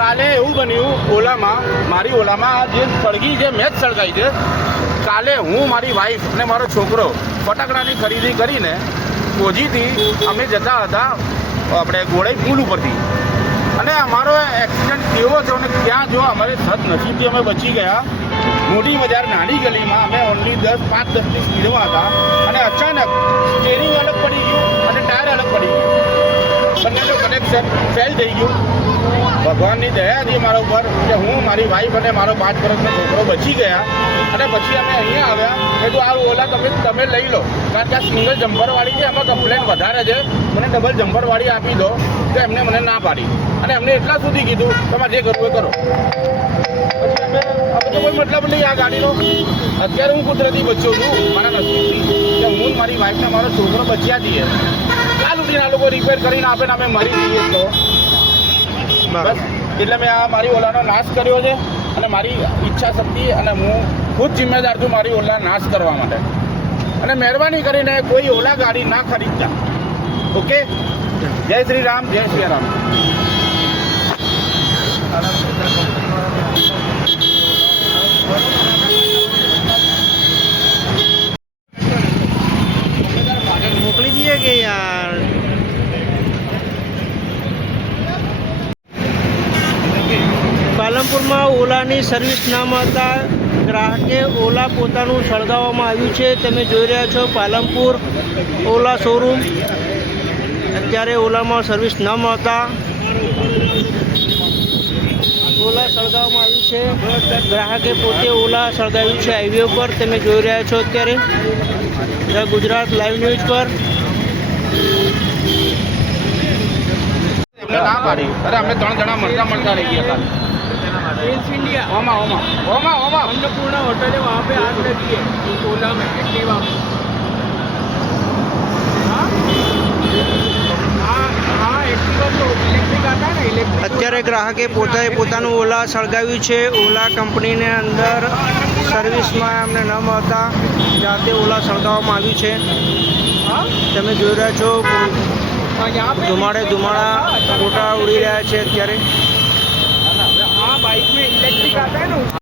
કાલે એવું બન્યું ઓલામાં, મારી ઓલામાં જે સળગી છે મેં જ સળગાઈ છે. કાલે હું, મારી વાઈફ અને મારો છોકરો ફટાકડાની ખરીદી કરીને કોજીથી અમે જતા હતા આપણે ગોળાઈ પુલ ઉપરથી, અને અમારો એક્સિડન્ટ કેવો થયો અને ક્યાં જો અમારે સદનસીબથી અમે બચી ગયા. મોટી બજાર નાની ગલીમાં અમે ઓનલી 5-10ની સ્પીડમાં હતા અને અચાનક સ્ટેરિંગ અલગ પડી ગયું અને ટાયર અલગ પડી ગયું. બંનેનું કનેક્શન ફેલ થઈ ગયું. ભગવાનની દયા હતી મારા ઉપર કે હું, મારી વાઈફ અને મારો 5 વર્ષનો છોકરો બચી ગયા. અને પછી અમે અહીંયા આવ્યા કે તો આ ઓલા તમે લઈ લો, કારણ કે આ સિંગલ જમ્પરવાળી છે, એમાં કમ્પ્લેન વધારે છે, મને ડબલ જમ્પરવાળી આપી દો. તો એમને મને ના પાડી અને એમને એટલા સુધી કીધું તમારે જે કરવું એ કરો. પછી અમે તો કોઈ મતલબ નહીં આ ગાડીનો. અત્યારે હું કુદરતી બચ્યો છું મારા નસીબથી કે હું, મારી વાઈફ ને મારો છોકરો બચ્યા છીએ. આ લૂંટીને આ લોકો રિપેર કરીને આપે ને અમે મરી જઈએ તો બસ. એટલે મેં આ મારી ઓલાનો નાશ કર્યો છે અને મારી ઈચ્છા શક્તિ અને હું ખુદ જિમ્મેદાર છું મારી ઓલા નાશ કરવા માટે. અને મહેરબાની કરીને કોઈ ઓલા ગાડી ના ખરીદતા. ઓકે, જય શ્રી રામ, જય શ્રી રામ. મોકલી દઈએ કે યાર. પાલનપુરમાં ઓલાની સર્વિસ ના મળતા ગ્રાહકે ઓલા પોતાનું સળગાવવામાં આવ્યું છે. તમે જોઈ રહ્યા છો પાલનપુર ઓલા શોરૂમ. અત્યારે ઓલામાં સર્વિસ ન મળતા ઓલા સળગાવવામાં આવ્યું છે. ગ્રાહકે પોતે ઓલા સળગાવ્યું છે હાઈવે ઉપર. તમે જોઈ રહ્યા છો અત્યારે ગુજરાત લાઈવ ન્યૂઝ પર. એમને ના પાડી. અરે અમે 3 જણા મળતા રહી ગયા હતા. इंडिया ओमा अन्नपूर्णा होटल है, वहाँ पे आग लगी है ओला में, एक्टिवा में. हाँ एक्टिवा तो इलेक्ट्रिक आता है ना, इलेक्ट्रिक. અત્યારે ગ્રાહકે પોતાનું ઓલા સળગાવ્યું છે. ઓલા કંપનીને અંદર સર્વિસમાં અમને ન મળતા જાતે ઓલા સળગાવવામાં આવ્યું છે. તમે જોઈ રહ્યા છો ધુમાડા ફોટા ઉડી રહ્યા છે અત્યારે. हाँ बाइक में इलेक्ट्रिक आता है ना.